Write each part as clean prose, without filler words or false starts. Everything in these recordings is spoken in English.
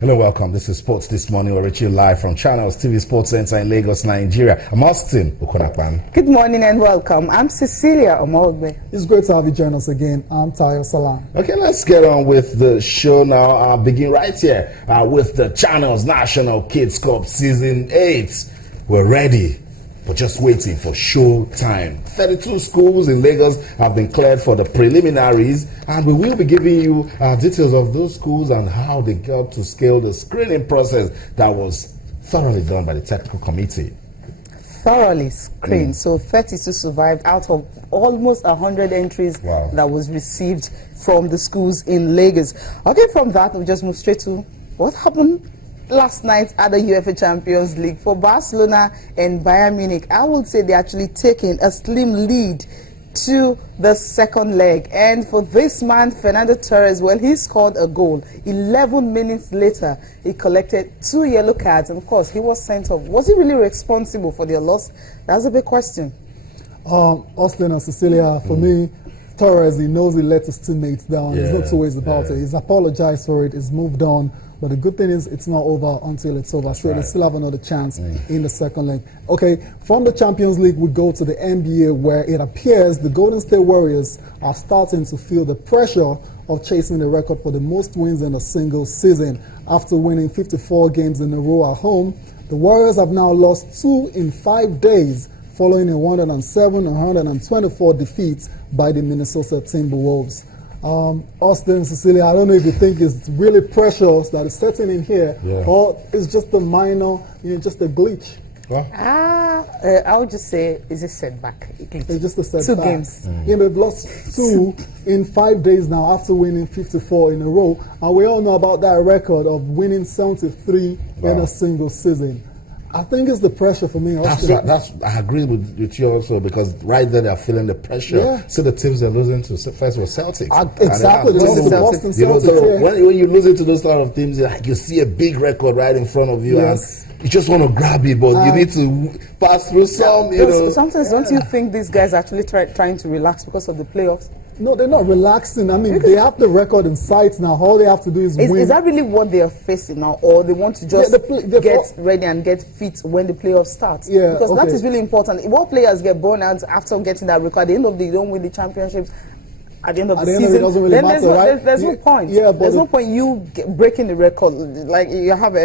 Hello, welcome. This is Sports This Morning. We're reaching live from Channels TV Sports Center in Lagos, Nigeria. I'm Austin Okonakpan. Good morning and welcome. I'm Cecilia Omogbe. It's great to have you join us again. I'm Tayo Salam. Okay, let's get on with the show now. I'll begin right here with the Channels National Kids Cup Season 8. We're ready, but just waiting for show time. 32 schools in Lagos have been cleared for the preliminaries, and we will be giving you details of those schools and how they got to scale the screening process that was thoroughly done by the technical committee. Thoroughly screened. So 32 survived out of almost 100 entries that was received from the schools in Lagos. Okay, from that, we just move straight to what happened last night at the UEFA Champions League for Barcelona and Bayern Munich. I would say they're actually taking a slim lead to the second leg. And for this man, Fernando Torres, well, he scored a goal. 11 minutes later, he collected 2 yellow cards. And of course, he was sent off. Was he really responsible for their loss? That's a big question. Austin and Cecilia, for me, Torres, he knows he let his teammates down. There's no two ways about it. He's apologized for it. He's moved on. But the good thing is it's not over until it's over. So they still have another chance in the second leg. Okay, from the Champions League, we go to the NBA, where it appears the Golden State Warriors are starting to feel the pressure of chasing the record for the most wins in a single season. After winning 54 games in a row at home, the Warriors have now lost 2 in 5 days, following a 107 and 124 defeats by the Minnesota Timberwolves. Austin, Cecilia, I don't know if you think it's really pressures that is setting in here, or it's just a minor, just a glitch. I would just say it's a setback. It's just a setback. 2 games. They've lost 2 in 5 days now after winning 54 in a row, and we all know about that record of winning 73 in a single season. I think it's the pressure for me. I agree with you also, because right there they're feeling the pressure. So the teams they're losing to first were Celtics. Exactly. So when you lose it to those sort of teams, you see a big record right in front of you, and you just want to grab it, but you need to pass through some. Sometimes don't you think these guys are actually trying to relax because of the playoffs? No, they're not relaxing. I mean, they have the record in sight now. All they have to do is win. Is that really what they are facing now, or they want to just get ready and get fit when the playoffs start? Yeah, because that is really important. What players get burned out after getting that record, at the end of the day, they don't win the championships. At the end of the season, it doesn't really matter, right? There's no point. There's no point you breaking the record. Like you have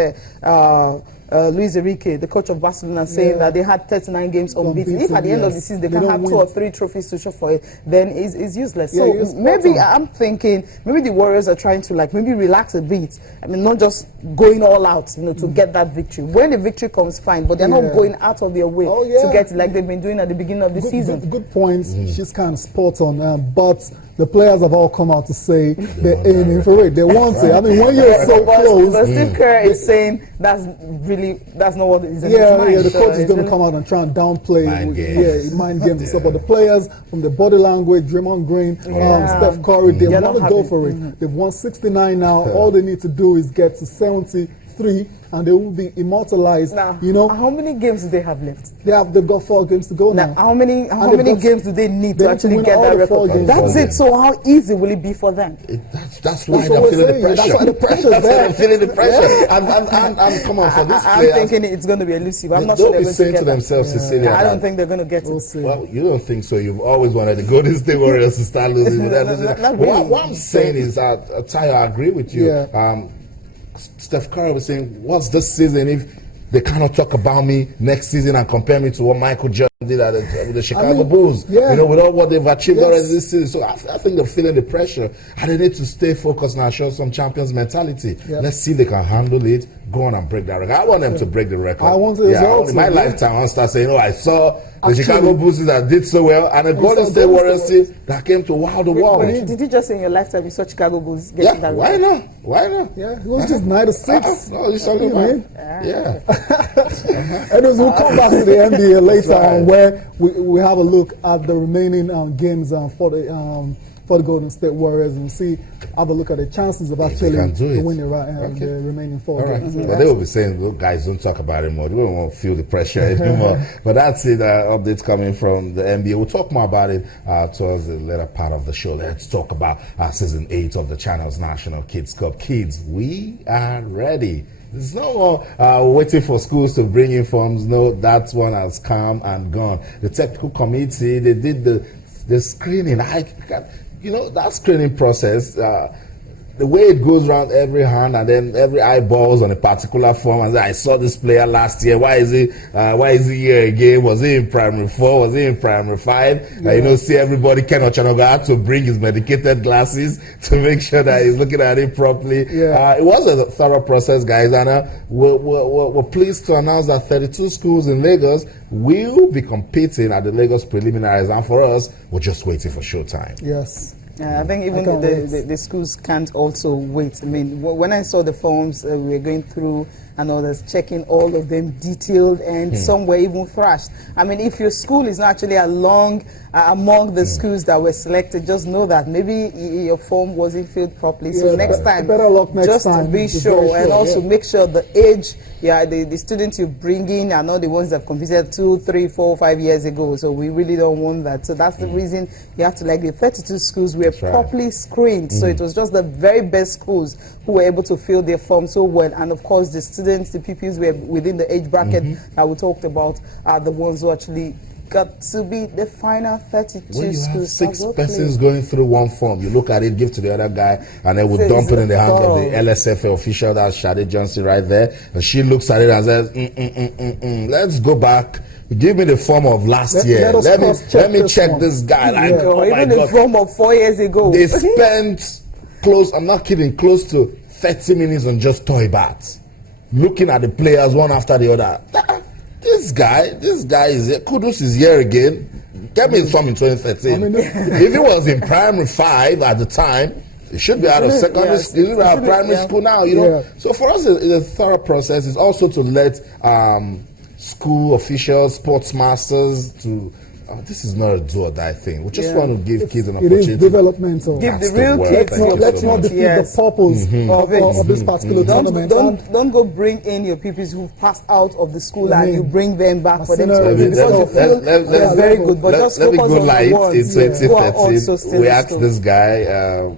Luis Enrique, the coach of Barcelona, saying that they had 39 games unbeaten. If at the end of the season they can have 2 or 3 trophies to show for it, then it's useless. So maybe I'm thinking maybe the Warriors are trying to maybe relax a bit. I mean, not just going all out, to get that victory. When the victory comes, fine, but they're not going out of their way to get it like they've been doing at the beginning of the season. Good points. She's kind of spot on, but the players have all come out to say they're aiming for it. They want it. I mean, when you're so close. But Steve Kerr is saying that's not what is in his mind. The coach is going to come out and try and downplay mind games and stuff. But the players, from the body language, Draymond Green, Steph Curry, they want to go for it. They've won 69 now. All they need to do is get to 73, and they will be immortalized. Now, how many games do they have left? They've got 4 games to go now. How many games do they need to actually get that record? That's it. So how easy will it be for them? That's why they're feeling the pressure. That's why the pressure is there. I'm feeling the pressure. I'm come on for this. I'm thinking it's going to be elusive. I'm not sure they're going to get to themselves, Cecilia. I don't think they're going to get it. Well, you don't think so. You've always wanted the Golden State Warriors to start losing. What I'm saying is that, Tayo, I agree with you. Steph Curry was saying, what's this season if they cannot talk about me next season and compare me to what Michael Jordan did at the Chicago Bulls, with all what they've achieved already this season. So I think they're feeling the pressure, and they need to stay focused and show some champions mentality. Let's see if they can handle it. Go on and break that record. I want them to break the record. I want it as well. In my lifetime, I'll start saying, I saw the Chicago Bulls that did so well, and the Golden State Warriors team that came to wow the world. Did you just say in your lifetime you saw Chicago Bulls getting that record? Why not? Yeah, it was just 96. No, you saw me, man. Anyways, we'll come back to the NBA later on, where we have a look at the remaining games for for the Golden State Warriors and have a look at the chances of actually winning the remaining 4 games. But they will be saying, look, guys, don't talk about it more. They won't feel the pressure anymore. But that's it. Updates coming from the NBA. We'll talk more about it towards the later part of the show. Let's talk about season 8 of the channel's National Kids Cup. Kids, we are ready. There's no more waiting for schools to bring in forms. No, that one has come and gone. The technical committee, they did the screening. That screening process, the way it goes around every hand and then every eyeballs on a particular form. And I saw this player last year. Why is he here again? Was he in primary 4? Was he in primary 5? See everybody. Ken Ochanogo had to bring his medicated glasses to make sure that he's looking at it properly. It was a thorough process, guys. And we're pleased to announce that 32 schools in Lagos will be competing at the Lagos Preliminaries. And for us, we're just waiting for showtime. Yes. I think even the schools can't also wait. I mean, when I saw the forms we were going through and others, checking all of them detailed and some were even thrashed. I mean, if your school is not actually among the schools that were selected, just know that maybe your form wasn't filled properly. So next time, better luck next time. To be sure, and also make sure the age, the students you bring in are not the ones that competed 2, 3, 4, 5 years ago. So we really don't want that. So that's the reason you have to, like the 32 schools were properly screened. So it was just the very best schools who were able to fill their form so well. And of course, the students, the pupils were within the age bracket that we talked about are the ones who actually got to be the final 32 when you schools. Have 6 persons going through one form, you look at it, give to the other guy, and then we'll dump it in the hands of the LSFA official. That's Shade Johnson right there. And she looks at it and says, let's go back. Give me the form of last year. Let me check this guy. Like, oh even the form of 4 years ago. They spent I'm not kidding, close to 30 minutes on just toy bats, looking at the players one after the other. This guy is here. Kudus is here again. Get me his form in 2013. If he was in primary 5 at the time, he should be out of secondary school. He should be out of primary school now, So for us, it's a thorough process. It's also to let school officials, sports masters this is not a do or die thing. We just want to give kids an opportunity. It is developmental. Give the real kids. Let's not defeat the purpose of this particular tournament. Don't go bring in your pupils who've passed out of the school and you bring them back for them to because you feel they're very good. But just focus on the ones in 2013. We asked this guy, how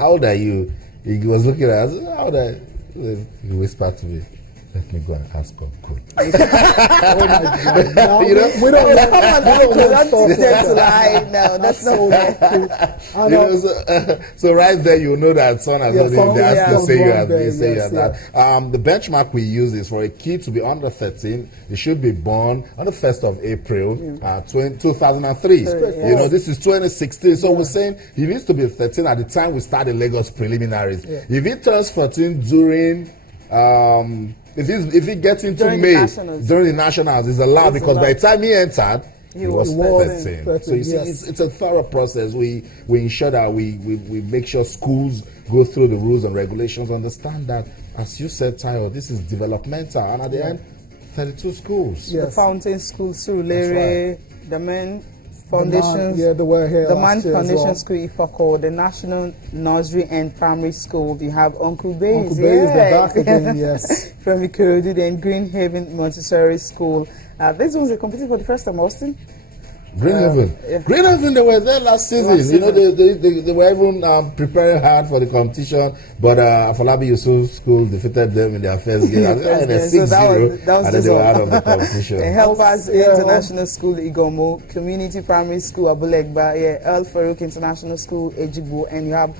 old are you? He was looking at us. How old are you? He whispered to me, let me go and ask God. Good. Oh my God. No, we don't that's not so right there, you know that son has already asked to say you have that. The benchmark we use is for a kid to be under 13. He should be born on the 1st of April, 2003. This is 2016. So we're saying he needs to be 13 at the time we start the Lagos Preliminaries. If he turns 14 during if he gets into May during the Nationals, it's allowed because by the time he entered, he was 13. So you see, it's a thorough process. We ensure that we make sure schools go through the rules and regulations, understand that, as you said, Tayo, this is developmental, and at the end, 32 schools. The Fountain School, Surulere, the Men Foundation, the Man Foundation School, Ifako, the National Nursery and Primary School. We have Uncle Bayes, back again, yes. From Ikorodu, then Green Haven Montessori School. These ones are competing for the first time, Austin. Greenhaven, they were there last season. They were even preparing hard for the competition, but Afolabi Yusuf School defeated them in their first game. And then they were out of the competition. Helpers International School, Igomo, Community Primary School, Abulegba, El Farouk International School, Ejigbo, and you have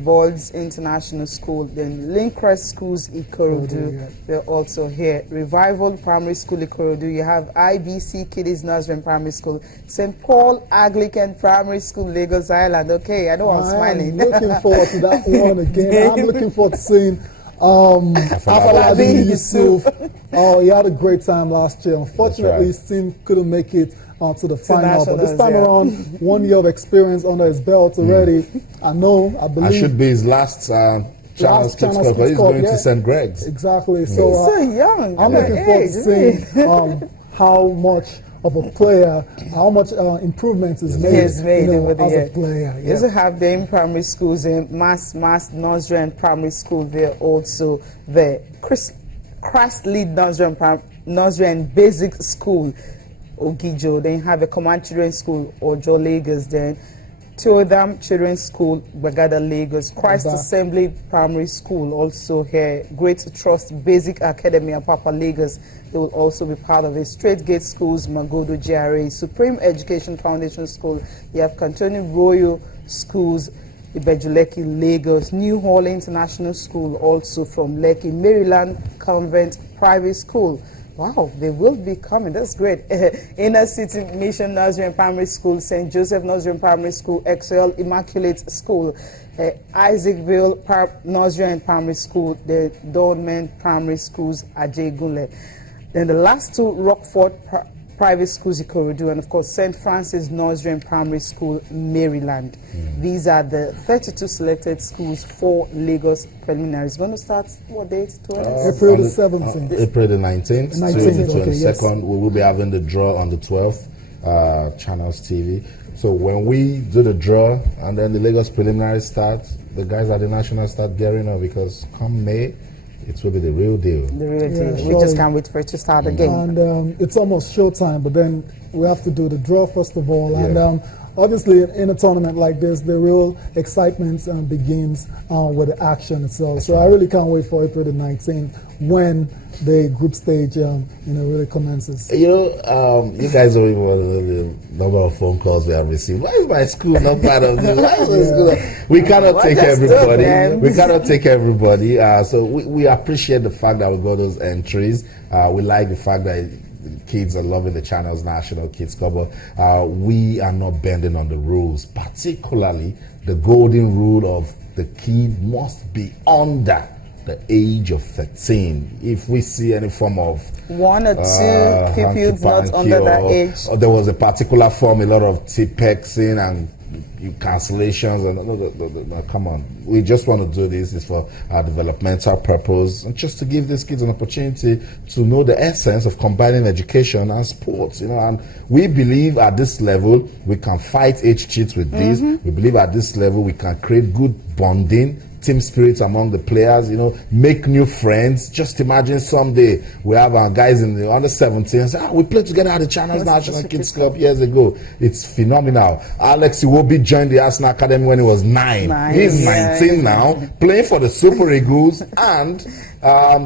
Boards International School, then Linkcrest Schools, Ikorodu, they're also here. Revival Primary School, Ikorodu, you have IBC Kiddies Nursery and Primary School, St. Paul Anglican Primary School, Lagos Island. Okay, I know I'm smiling. I'm looking forward to that one again. I'm looking forward to seeing Afolabi Yusuf. He had a great time last year. Unfortunately, his team couldn't make it to the final, but this time around, 1 year of experience under his belt already. I believe. I should be his last Channels Kids Cup, but he's going to St. Greg's. Exactly. So he's so young. I'm looking forward to seeing how much of a player, how much improvement is made, over the as year. a player. You also have them in primary schools, in Mass Nursery and Primary School. They're also there. Christ Lead Nursery and Basic School, Ogijo. Then you have a Command Children's School, Ojo, Lagos. Then Theodam Children's School, Bagada, Lagos. Christ Assembly Primary School, also here. Great Trust Basic Academy, Apapa, Lagos. They will also be part of it. Straight Gate Schools, Magodo, GRA. Supreme Education Foundation School. You have Cantoni Royal Schools, Ibejuleki, Lagos. New Hall International School, also from Lekki. Maryland Convent Private School. Wow, they will be coming. That's great. Inner City Mission Nursery and Primary School, St. Joseph Nursery and Primary School, Excel Immaculate School, Isaacville Nursery and Primary School, the Dornman Primary Schools, Ajay Gunle. Then the last two, Rockford Private Schools, Ikorodu, and of course St. Francis Nursery and Primary School, Maryland. These are the 32 selected schools for Lagos Preliminaries. Going to start what date? April the 17th. April the 19th. 19th, to okay, 22nd. yes. We will be having the draw on the 12th, Channels TV. So when we do the draw and then the Lagos Preliminaries start, the guys at the National start gearing up, because come May, it will be the real deal. The real deal. Yeah, We just can't wait for it to start again. And it's almost showtime, but then we have to do the draw first of all. And obviously, in a tournament like this, the real excitement begins with the action itself. So I really can't wait for April the 19th when the group stage, really commences. You guys don't even want to know the number of phone calls we have received. Why is my school not part of this? Why is my school? We cannot take everybody. We cannot take everybody. So we appreciate the fact that we got those entries. We like the fact that kids are loving the Channels National Kids Cup. We are not bending on the rules, particularly the golden rule of the kid must be under the age of 13. If we see any form of one or two pupils not under that age, or there was a particular form, a lot of T-pexing and cancellations, and no, come on. We just want to do this. It's for our developmental purpose, and just to give these kids an opportunity to know the essence of combining education and sports. And we believe at this level we can fight age cheats with this. We believe at this level we can create good bonding, team spirit among the players, make new friends. Just imagine someday we have our guys in the under 17 and say, we played together at the Channels National Kids Club years ago. It's phenomenal. Alex Iwobi joined the Arsenal Academy when he was 9. He's 19 now, playing for the Super Eagles and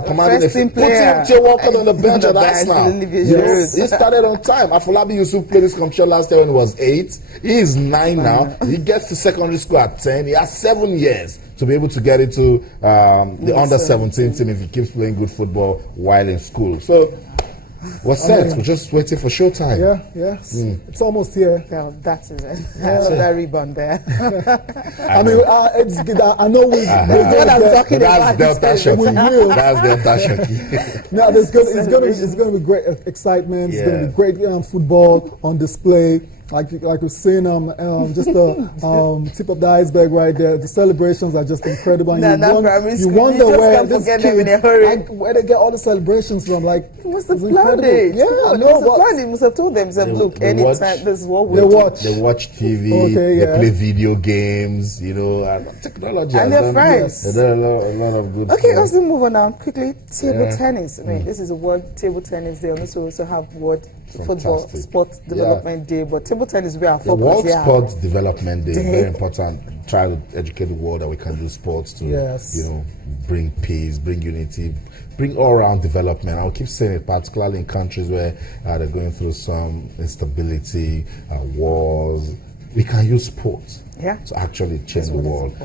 commanding putting Jay Walker on the bench at Arsenal. He started on time. Afolabi Yusuf played this competition last year when he was 8. He is 9 now. He gets to secondary school at 10. He has 7 years to be able to get into the under 17 team if he keeps playing good football while in school. So we're set. We're just waiting for showtime. It's almost here. Yeah, that's it. I love that rebound there. I mean, I know we. That's Delta Shocky. That's Delta Shocky. No, it's going to be great excitement. It's going to be great football on display. Like we're seeing, just the tip of the iceberg right there. The celebrations are just incredible. And you wonder where this where they get all the celebrations from. Like, he must have planned it. Yeah, I know. He must have told themselves, look, anytime this is what we watch. They watch TV. They play video games. And technology. And they're friends. Yes. There are a lot of good. Okay, let's move on now quickly. Table tennis. I mean, this is a World Table Tennis Day. And we also have World Football Sports Development Day, but table tennis we are focused. The World Sports Development Day, very important. Try to educate the world that we can use sports to, bring peace, bring unity, bring all-round development. I'll keep saying it, particularly in countries where they're going through some instability, wars. We can use sports to actually change the world.